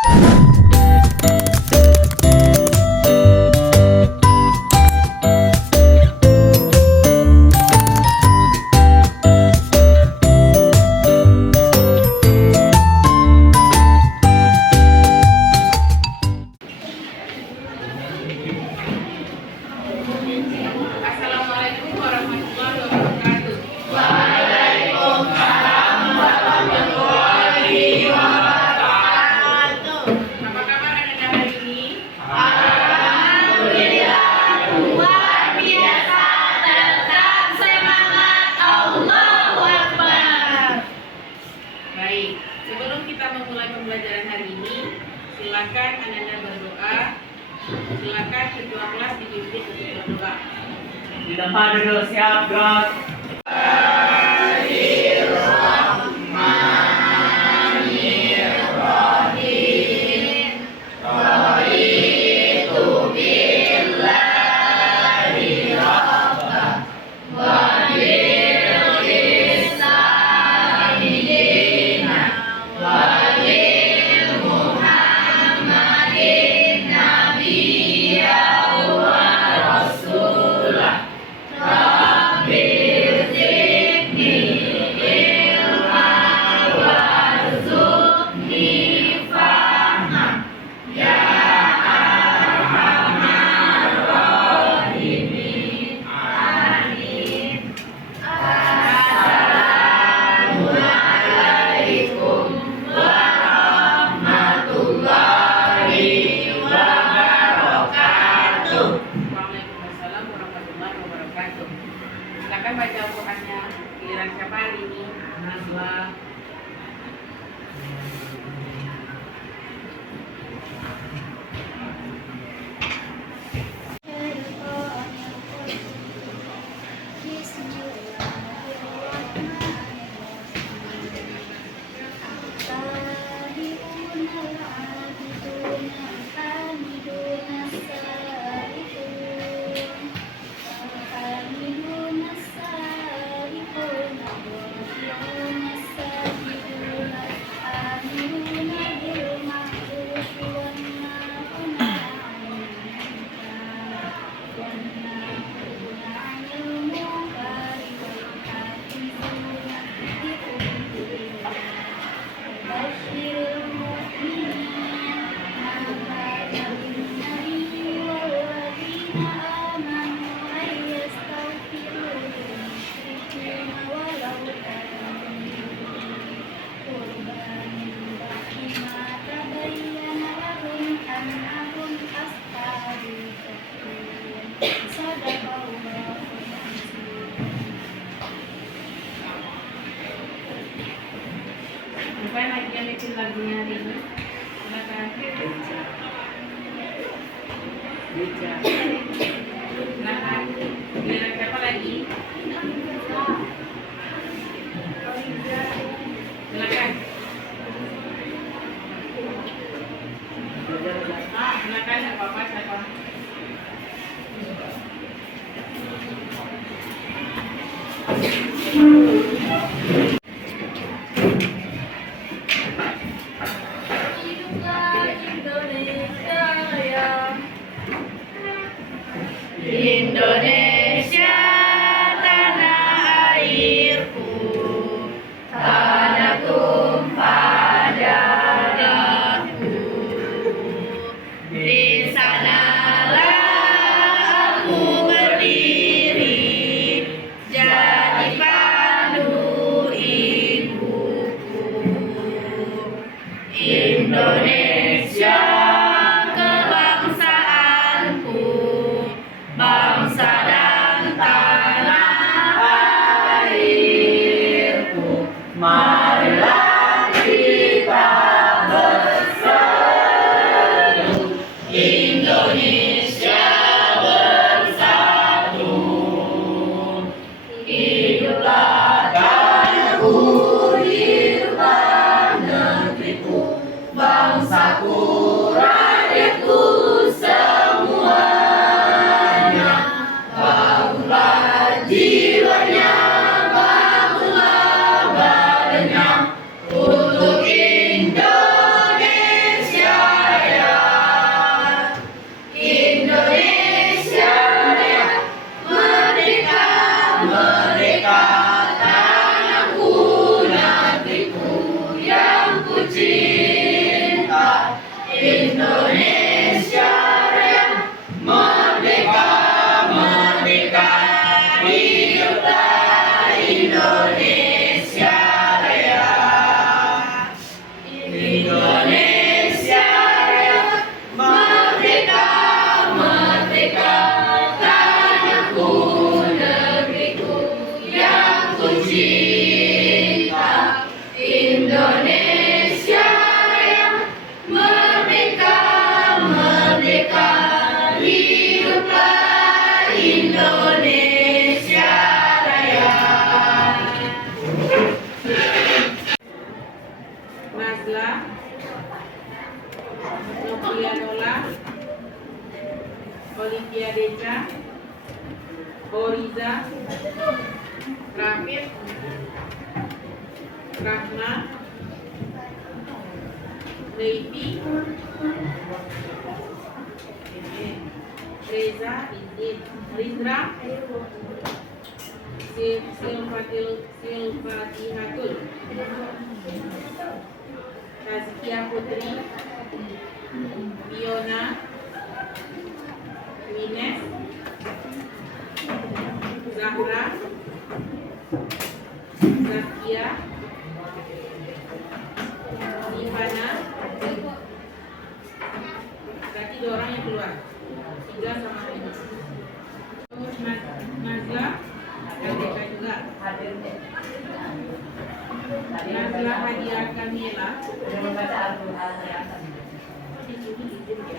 Assalamualaikum warahmatullahi wabarakatuh. Apa kabar anak-anak hari ini? Luar biasa, tetap semangat, Allahu Akbar. Baik, sebelum kita memulai pembelajaran hari ini, silakan anak-anak berdoa. Silakan ketua kelas dipimpin untuk berdoa. Di tempat duduk siap gerak. Waalaikumsalam warahmatullahi wabarakatuh. Silakan baca Al-Qur'annya. Giliran siapa hari ini? Nazwa. Siapa yang lagi yang bikin lagunya hari ini? Silakan. Silakan. Giliran siapa lagi? Silakan. Silakan, nggak apa-apa siapa? Hiduplah Indonesia Raya. Indonesia tanah airku, tanah tumpah darahku. Di sanalah aku berdiri, jadi pandu ibuku. Indonesia kebangsaanku, bangsa dan tanah airku. Marilah kita bersatu, Indonesia bersatu. Hiduplah tanahku, hiduplah negeriku, bangsaku Indonesia Raya, merdeka, merdeka, hiduplah Indonesia Raya. Indonesia Raya, merdeka, merdeka, tanahku, negeriku yang ku cinta. Indonesia Raya, merdeka, merdeka, hiduplah Indonesia Raya. Nazla, Novianola, Olivia Deca, Oriza, Rafif, Rahma, Levi, Reza, Indin, Rindra, Silvatihatul, Tazkia Putri, Fiona, Wines, Zahra, Zakia, Ivana. Berarti 2 orang yang keluar, 3 sama 5. Terus Nazla, LDK juga. Nazla Hadiah Kamila. Di sini izin ya.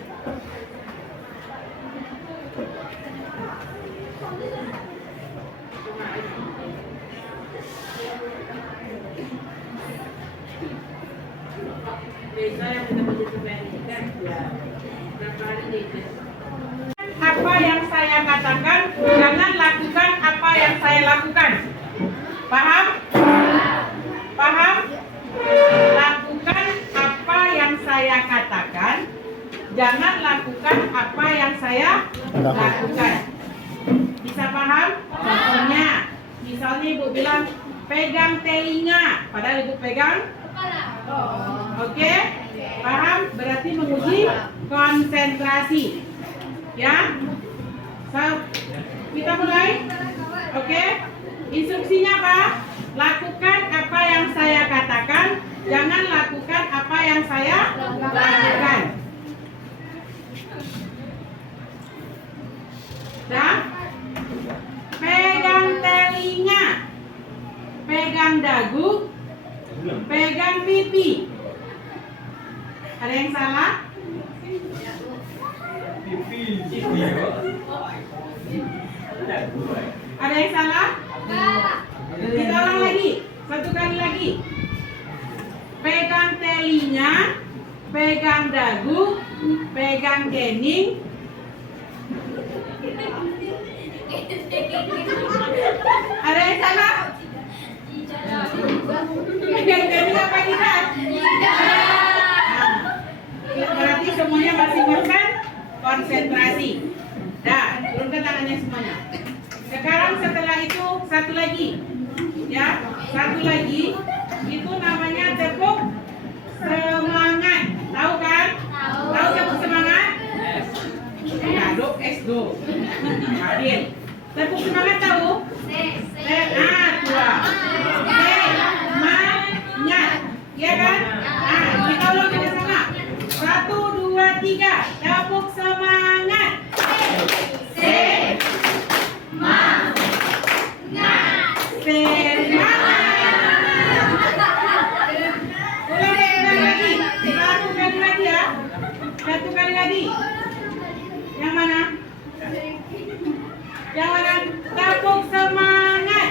Reza yang kita beli sebanyak ini kan? Berapa hari dia? Apa yang saya katakan, jangan lakukan apa yang saya lakukan. Paham? Paham? Lakukan apa yang saya katakan, jangan lakukan apa yang saya lakukan. Bisa paham? Contohnya, misalnya ibu bilang pegang telinga, padahal ibu pegang. Oke? Paham? Berarti menguji konsentrasi. Ya? Kita mulai? Oke? Instruksinya apa? Lakukan apa yang saya katakan, jangan lakukan apa yang saya lakukan. Dan pegang telinga, pegang dagu, pegang pipi. Ada yang salah? Ada yang salah? Kita ulang lagi, 1 kali lagi. Pegang telinga, pegang dagu, pegang kening. Ada yang salah? Pegang kening apa tidak? Berarti semuanya masih konsentrasi. Dah, turunkan tangannya semuanya. Sekarang setelah itu 1 lagi. Ya, 1 lagi. Itu namanya tepuk semangat. Tahu kan? Tahu tepuk semangat? Ya, do es do. Adil. Tepuk semangat tahu? Tua. Semangat. Ya kan? Kita ulang sama-sama. 1, 2, 3. Tepuk semangat. Semangat. Satu kali lagi. Yang mana? Yang mana? Tepuk semangat.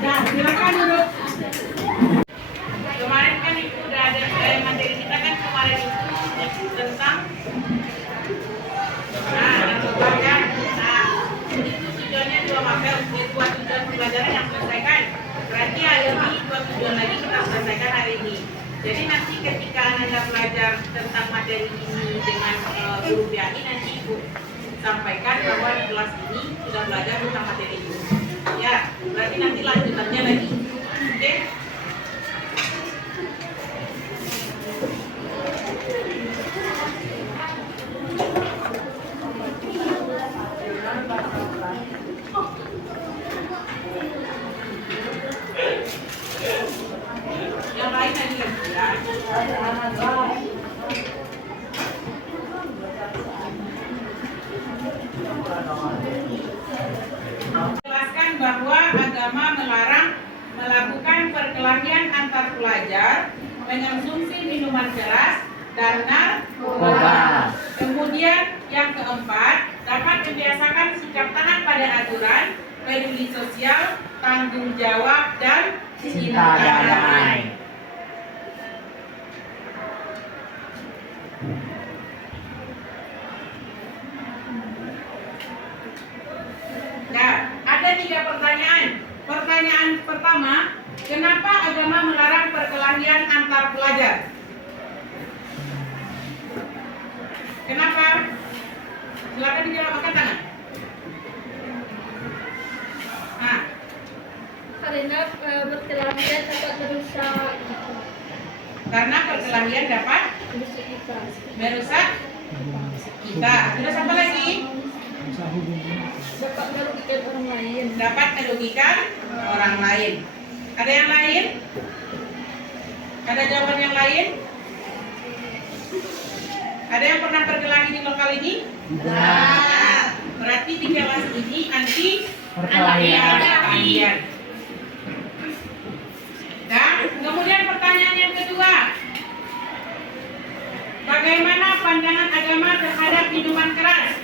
Dah, silakan duduk. Kemarin kan itu udah ada materi kita kan kemarin itu tentang itu tujuannya 2 mapel, 2 tujuan pembelajaran yang selesaikan. Berarti hari ini 2 tujuan lagi kita selesaikan hari ini. Jadi nanti ketika Anda belajar tentang materi ini dengan guru PAI, nanti Ibu sampaikan bahwa di kelas ini sudah belajar tentang materi ini. Ya, berarti nanti pelajar mengonsumsi minuman keras dan narkoba. Kemudian yang keempat, dapat membiasakan sikap taat pada aturan, peduli sosial, tanggung jawab, dan Cinta damai. Nah, ada 3 pertanyaan. Pertanyaan pertama, kenapa agama melarang perkelahian antar pelajar? Kenapa? Silakan dijawab, angkat tangan. Nah, Karena berkelahian dapat merusak karena perkelahian dapat kita. merusak kita. Terus apa lagi? Dapat merugikan orang lain. Dapat merugikan orang lain. Ada yang lain? Ada jawaban yang lain? Ada yang pernah berkelahi di lokal ini? Nah, berarti di kelas ini anti perkelahian. Dan kemudian pertanyaan yang kedua, bagaimana pandangan agama terhadap minuman keras?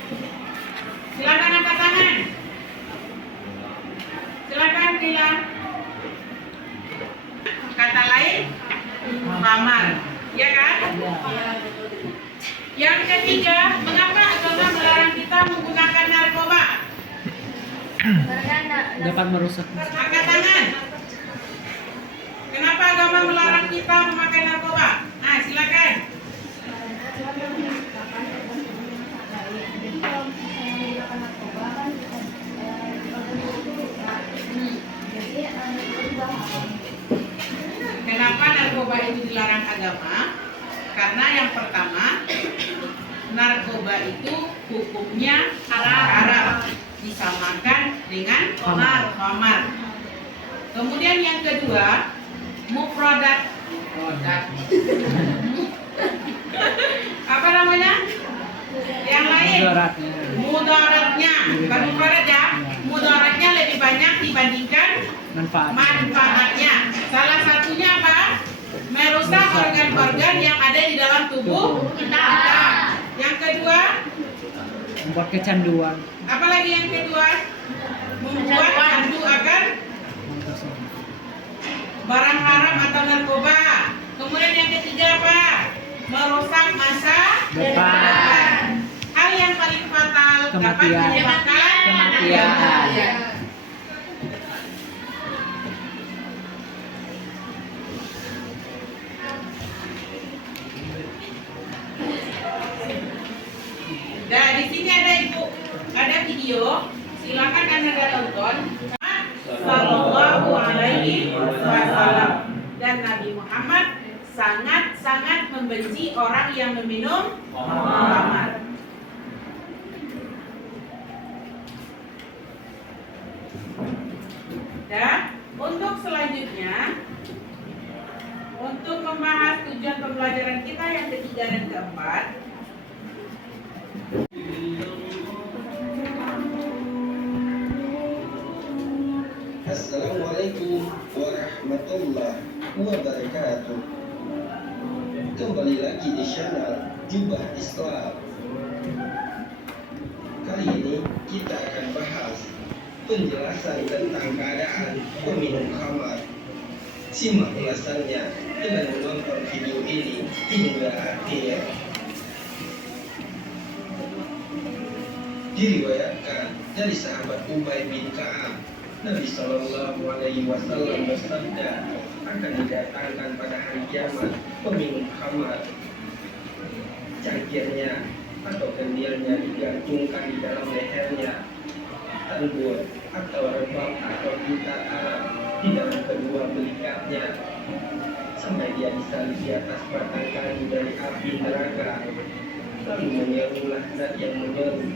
Silakan angkat tangan. Silakan Kila. Kata lain, mukhamar, ya kan? Yang ketiga, mengapa agama melarang kita menggunakan narkoba? Dapat merusak. Angkat tangan. Kenapa agama melarang kita memakai narkoba? Nah, silakan. Kenapa narkoba itu dilarang agama? Karena yang pertama, narkoba itu hukumnya haram, disamakan dengan khamar. Kemudian yang kedua, mufradat. Apa namanya? Yang lain? Mudaratnya. Bukan mufradat ya. Mudaratnya lebih banyak dibandingkan manfaatnya. Salah satunya apa? Merusak organ-organ yang ada di dalam tubuh kita. Yang kedua, Membuat kecanduan. apalagi yang kedua? Membuat candu akan barang haram atau narkoba. Kemudian yang ketiga apa? Merusak masa Depan. Hal yang paling fatal dapat Kematian. menyebabkan Kematian. Nah, di sini ada ada video. Silakan Anda tonton. Sallallahu alaihi wasallam. Dan Nabi Muhammad sangat-sangat membenci orang yang meminum khamar. Dan untuk selanjutnya, untuk membahas tujuan pembelajaran kita yang ketiga dan keempat, Assalamualaikum warahmatullahi wabarakatuh. Kembali lagi di channel Jubah Islam. Kali ini kita akan bahas penjelasan tentang keadaan peminum khamar. Simak ulasannya dengan menonton video ini hingga akhir. Diriwayatkan dari sahabat Ubay bin Ka'ab, Nabi Shallallahu Alaihi Wasallam bersabda, akan didatangkan pada hari kiamat peminum khamar. Cangkirnya atau kendilnya digantungkan di dalam lehernya, tandur atau rebab atau gitar Arab di dalam kedua belikatnya, sampai dia disalib di atas batang kayu dari api neraka. Lalu menyerulah zat yang menyeru,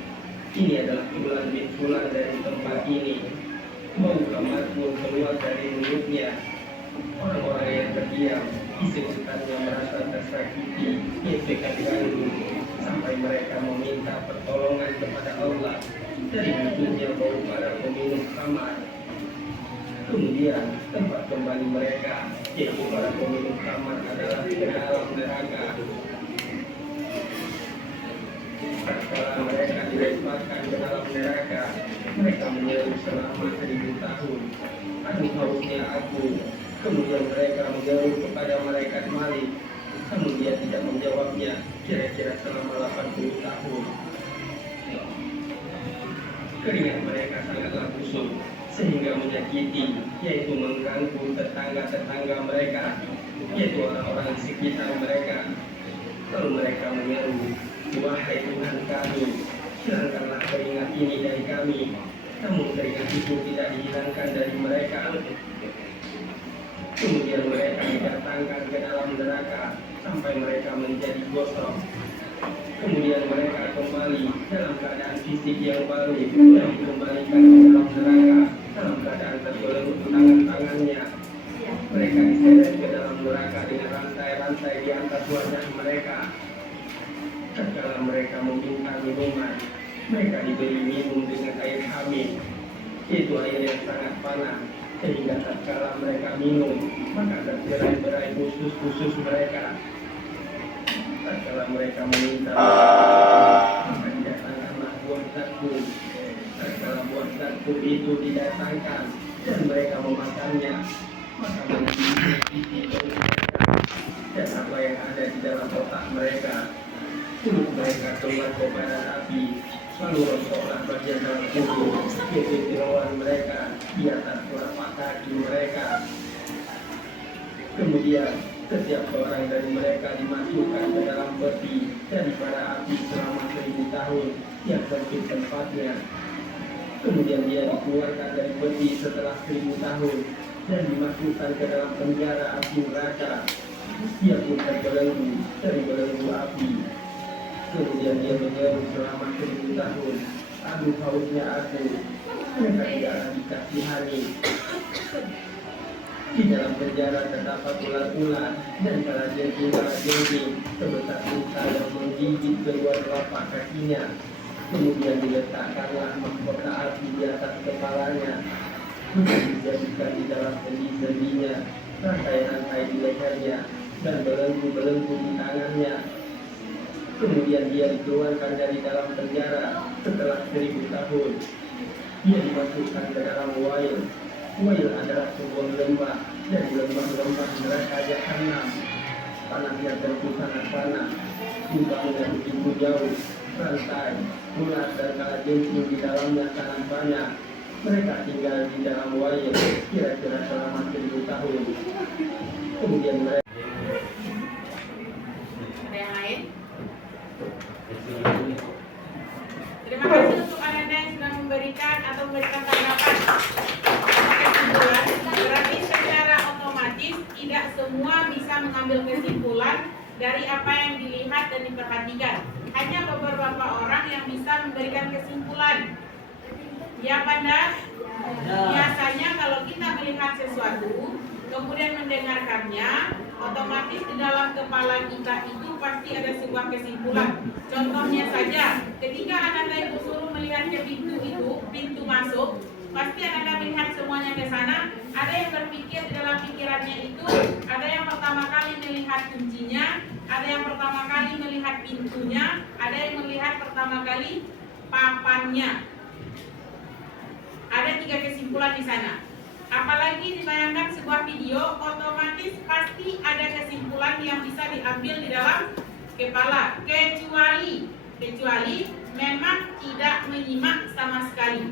ini adalah fulan bin fulan dari tempat ini. Bau khamar pun keluar dari mulutnya. Orang-orang yang terdiam di sekitarnya merasa tersakiti, ia terganggu, sampai mereka meminta pertolongan kepada Allah dari munculnya bau para peminum khamar. Kemudian Kemudian tempat kembali mereka, yaitu para pemilik kamar, adalah ke dalam neraka. Tatkala mereka dilemparkan ke dalam neraka, mereka menyeru selama 1000 tahun, "Aduh hausnya aku." Kemudian mereka menyeru kepada malaikat Malik, namun dia tidak menjawabnya, kira-kira selama 80 tahun. Keringat mereka sangatlah busuk sehingga menyakiti, yaitu mengganggu tetangga-tetangga mereka, yaitu orang-orang di sekitar mereka. Lalu mereka menyeru, "Wahai Tuhan kami, hilangkanlah keringat ini dari kami." Namun keringat itu tidak dihilangkan dari mereka. Kemudian mereka didatangkan ke dalam neraka sampai mereka menjadi gosong. Kemudian mereka kembali dalam keadaan fisik yang baru dan dikembalikan ke dalam neraka dalam keadaan terbelenggu tangan-tangannya. Mereka diseret ke dalam neraka dengan rantai-rantai di atas wajah mereka. Tatkala mereka meminta minuman, mereka diberi minum dengan air hamil, yaitu air yang sangat panas, sehingga tatkala mereka minum, maka terberai-berai usus-usus mereka. Tatkala mereka meminta, maka didatangkanlah buah zakum. Tatkala buah zakum itu didatangkan dan mereka memakannya, maka mengisi perut mereka dan apa yang ada di dalam otak mereka. Mulut mereka keluar kepada api, lalu rosoklah bagian dalam tubuh, yaitu jeroan mereka di atas telapak kaki mereka. Kemudian setiap seorang dari mereka dimasukkan ke dalam peti daripada api selama 1000 tahun yang sempit tempatnya. Kemudian dia dikeluarkan dari peti setelah 1000 tahun dan dimasukkan ke dalam penjara api neraka. Dia pun terbelenggu dari belenggu api. Kemudian dia menyeru selama 1000 tahun, "Aduh hausnya aku." Mereka tidaklah dikasihani. Di dalam penjara terdapat ular-ular dan kalajengking sebesar unta yang menggigit kedua telapak kakinya. Kemudian diletakkanlah mahkota api di atas kepalanya, dijadikan di dalam sendi-sendinya, rantai-rantai di lehernya, dan belenggu-belenggu di tangannya. Kemudian dia dikeluarkan dari dalam penjara setelah 1000 tahun. Dia dimasukkan ke dalam Wail. Wail adalah sebuah lembah dari lembah-lembah neraka Jahannam. Panasnya tentu sangat panas, lubangnya begitu jauh, rantai, ular dan kalajengking di dalamnya sangat banyak. Mereka tinggal di dalam Wail kira-kira selama 1000 tahun. Kemudian mereka Ada yang lain? Terima kasih untuk Anda yang sudah memberikan tanggapan. Kesimpulan, berarti secara otomatis tidak semua bisa mengambil kesimpulan dari apa yang dilihat dan diperhatikan. Hanya beberapa orang yang bisa memberikan kesimpulan. Ya, Panda? Biasanya kalau kita melihat sesuatu, kemudian mendengarkannya, otomatis di dalam kepala kita itu pasti ada sebuah kesimpulan. Contohnya saja, ketika Anda Ibu suruh melihat ke pintu masuk, pasti Anda melihat semuanya ke sana. Ada yang berpikir di dalam pikirannya itu, ada yang pertama kali melihat kuncinya, ada yang pertama kali melihat pintunya, ada yang melihat pertama kali papannya. Ada 3 kesimpulan di sana. Apalagi dibayangkan sebuah video, otomatis pasti ada kesimpulan yang bisa diambil di dalam kepala, kecuali memang tidak menyimak sama sekali.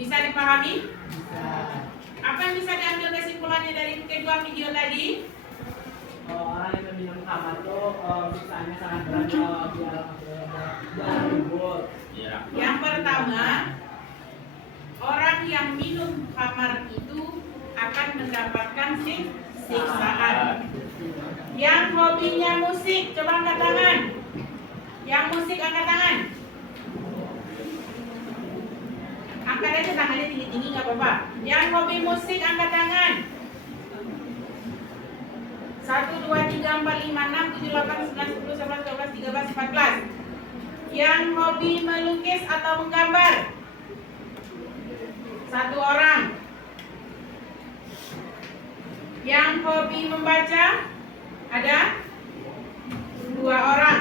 Bisa dipahami? Apa yang bisa diambil kesimpulannya dari kedua video tadi? Orang yang minum kamar tuh siksaannya sangat berat di alam kubur. Yang pertama, orang yang minum khamar itu akan mendapatkan siksaan. Yang hobinya musik, coba angkat tangan. Yang musik angkat tangan. Angkat aja tangannya tinggi-tinggi nggak apa-apa. Yang hobi musik angkat tangan. 1, 2, 3, 4, 5, 6, 7, 8, 9, 10, 11, 12, 13, 14. Yang hobi melukis atau menggambar, 1 orang. Yang hobi membaca ada 2 orang.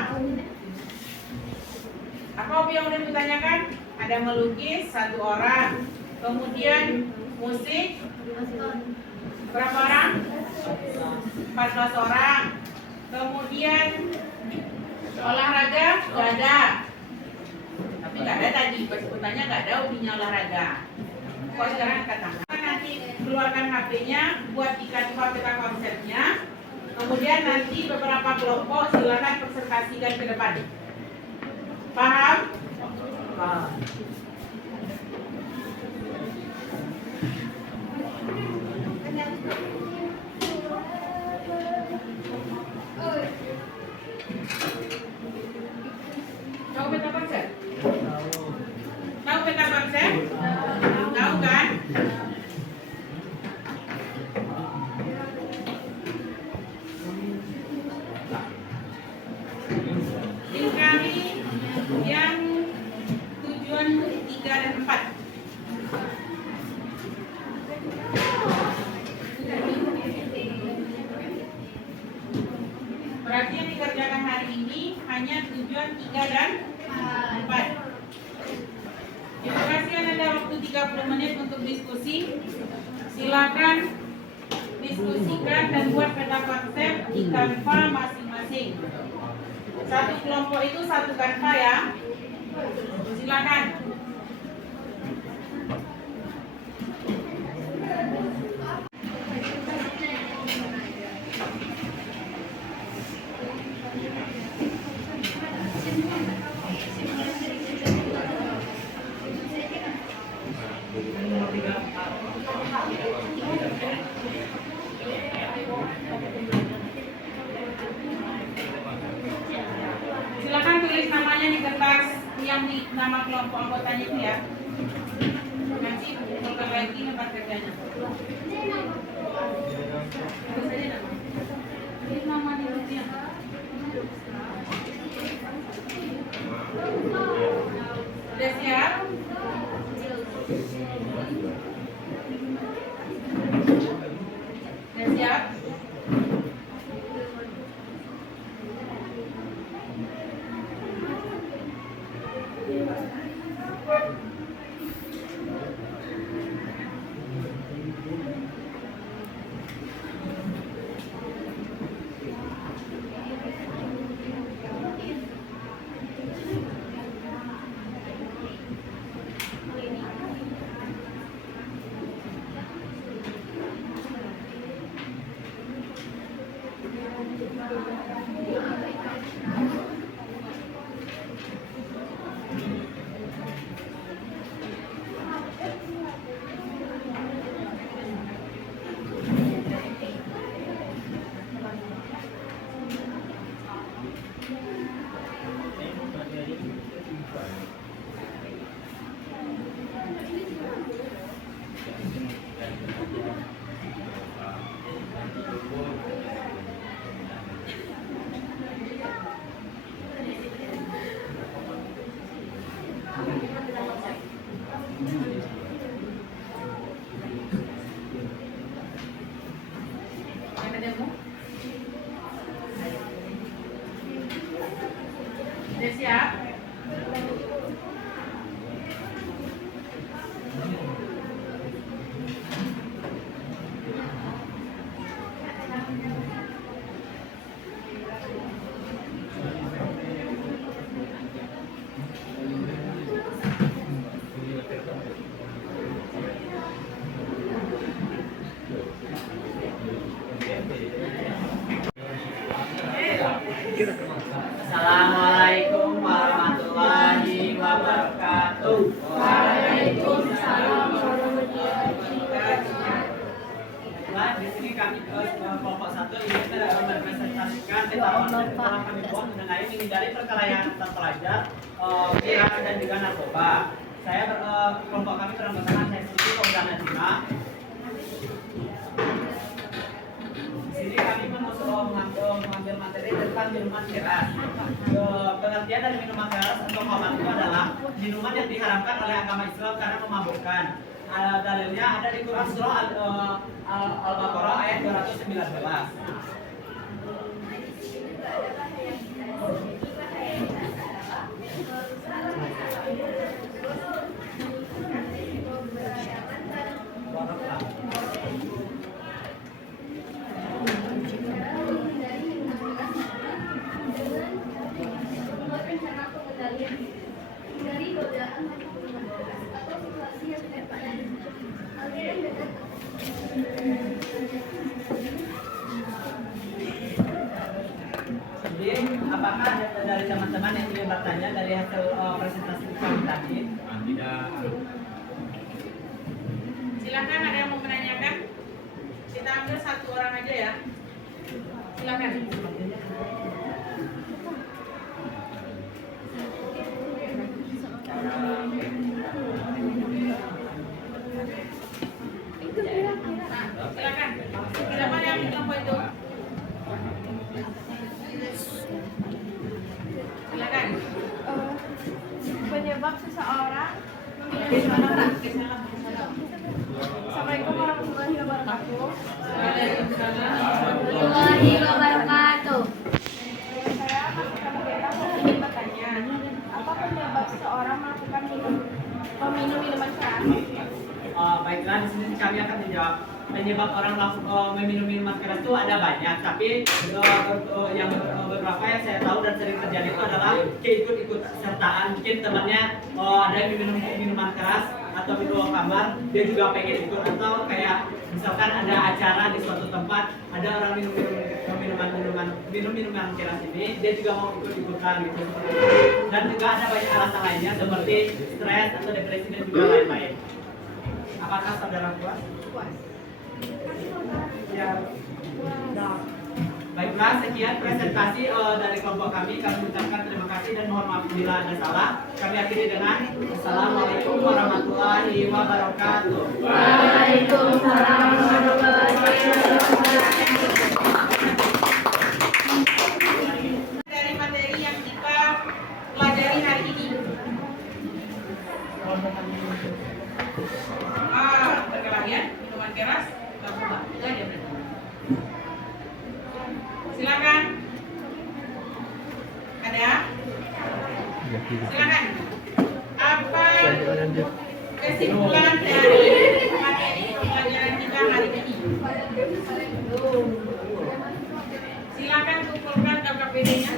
Apa hobi yang udah ditanyakan? Ada melukis 1 orang. Kemudian musik berapa orang? 14 orang. Kemudian olahraga nggak ada. Tapi nggak ada tadi, pas bertanya nggak ada hobinya olahraga. Kok sekarang angkat tangan? Nanti keluarkan HP-nya, buat ikan peta konsepnya. Kemudian nanti beberapa kelompok silakan presentasikan ke depan. Paham? Paham. Tahu peta konsep? Tahu peta konsep? Tahu kan? Tim kami yang tujuan 3 dan 4. Berarti yang dikerjakan hari ini hanya tujuan 3 dan 4. Dikasihkan ada waktu 30 menit untuk diskusi. Silakan diskusikan dan buat peta konsep di Canva masing-masing. Satu kelompok itu 1 Canva ya. Silakan. Silakan tulis namanya di kertas yang di nama kelompok anggotanya itu ya. Nanti bukan lagi tempat kerjanya. Tulis saja nama. Tulis nama di grupnya. Sudah siap? Sudah siap? Sudah siap? Assalamualaikum warahmatullahi wabarakatuh. Waalaikumsalam warahmatullahi wabarakatuh. Nah, di sini kami kelompok 1 ini merepresentasikan peta konsep yang telah kami buat mengenai menghindari perkelahian antar pelajar, kira dan juga narkoba. Saya kelompok kami beranggotakan saya sendiri Komda Najima. Di sini kami mengambil materi tentang minuman keras. Pengertian dari minuman keras atau khamar itu adalah minuman yang diharamkan oleh agama Islam karena memabukkan. Dalilnya ada di Quran surah Al-Baqarah ayat 219. dari godaan atau situasi yang tidak pada Jadi, apakah dari teman-teman yang ingin bertanya dari hasil presentasi kami tadi? Tidak. Silakan, ada yang mau menanyakan? Kita ambil satu orang aja ya. Silakan. Silakan. Siapa yang ingin poin itu? Silakan. penyebab seseorang memilih orang. Assalamualaikum warahmatullahi wabarakatuh. Warahmatullahi wabarakatuh. Saya ingin bertanya, apa penyebab seseorang melakukan meminum minuman keras? Baiklah, di sini kami akan menjawab. Penyebab orang meminum minuman keras itu ada banyak, tapi yang beberapa yang saya tahu dan sering terjadi itu adalah keikut-ikut sertaan. Mungkin temannya ada yang minum minuman keras atau di luar kamar, dia juga pengen ikut, atau kayak misalkan ada acara di suatu tempat, ada orang minum minuman keras ini, dia juga mau ikut-ikutan gitu. Dan juga ada banyak alasan lainnya seperti stres atau depresi dan juga lain-lain. Apakah saudara puas? Puas. Ya. Nah, baiklah, sekian presentasi dari kelompok kami. Kami ucapkan terima kasih dan mohon maaf bila ada salah. Kami akhiri dengan Assalamualaikum warahmatullahi wabarakatuh. Waalaikumsalam warahmatullahi wabarakatuh. Dari materi yang kita pelajari hari ini. Perkelahian, minuman keras, narkoba, tiga dia berarti. Silakan. Ada? Silakan. Apa kesimpulan dari materi pelajaran kita hari ini? Silakan kumpulkan KKPD-nya.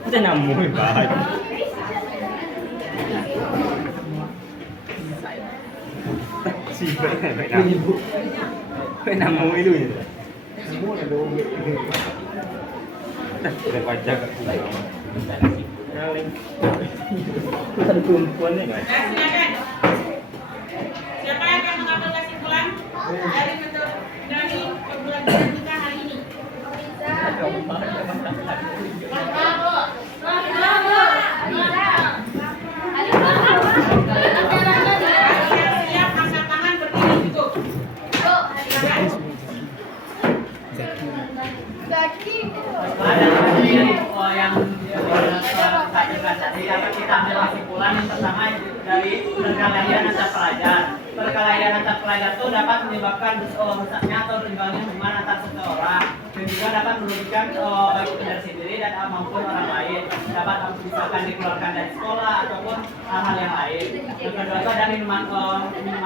Kita nyamuk banget. Nyamuk itu ya. Udah pajak. Kita dikumpulan ya. Nah, silakan. Siapa yang akan mengambil kesimpulan dari pembelajaran kita hari ini? Siap, angkat tangan, berdiri cukup. Silakan. Yang kita ambil kesimpulan yang pertama dari perkelahian antar pelajar. Perkelahian antar pelajar itu dapat menyebabkan rusaknya atau renggangnya hubungan antar seseorang, dan juga dapat merugikan bagi diri sendiri dan maupun orang lain. Dapat misalkan dikeluarkan dari sekolah ataupun hal-hal yang lain. Yang kedua itu ada minuman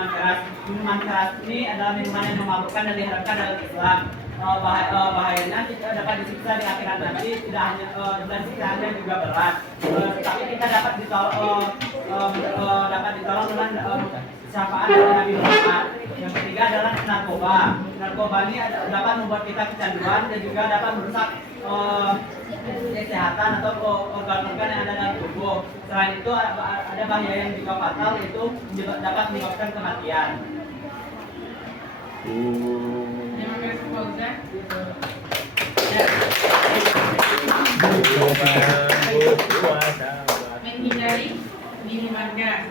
keras. Minuman keras ini adalah minuman yang memabukkan dan diharamkan dalam Islam. Bahayanya kita dapat disiksa di akhirat nanti, tidak hanya dan siksaannya juga berat. Tapi kita dapat ditolong dengan syafaat dari Nabi Muhammad. Yang ketiga adalah narkoba. Narkoba ini dapat membuat kita kecanduan dan juga dapat merusak kesehatan atau organ-organ yang ada dalam tubuh. Selain itu ada bahaya yang juga fatal, yaitu dapat menyebabkan kematian. Terima kasih Pak Ustaz. Menghindari minuman keras.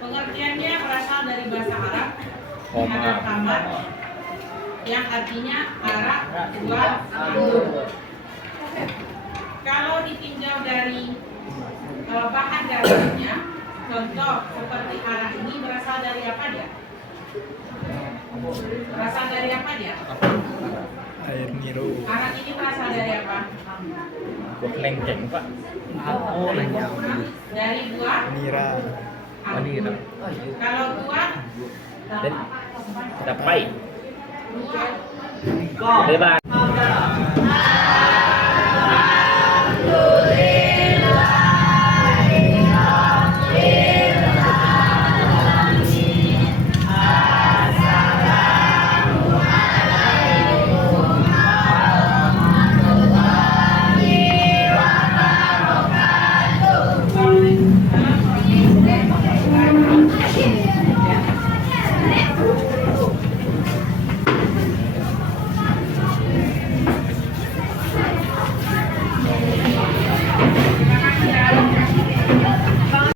Pengertiannya berasal dari bahasa Arab. Ada kamar, yang artinya arak, buah, anggur. Kalau ditinjau dari bahan dasarnya, contoh seperti arak ini berasal dari apa dia? Berasal dari apa dia? Air miru. Arak ini berasal dari apa? Buah lengkeng, Pak. Oh, lengkeng. Dari buah Nira. anggur. Kalau buah Dan tapai. buah Go. Bebas.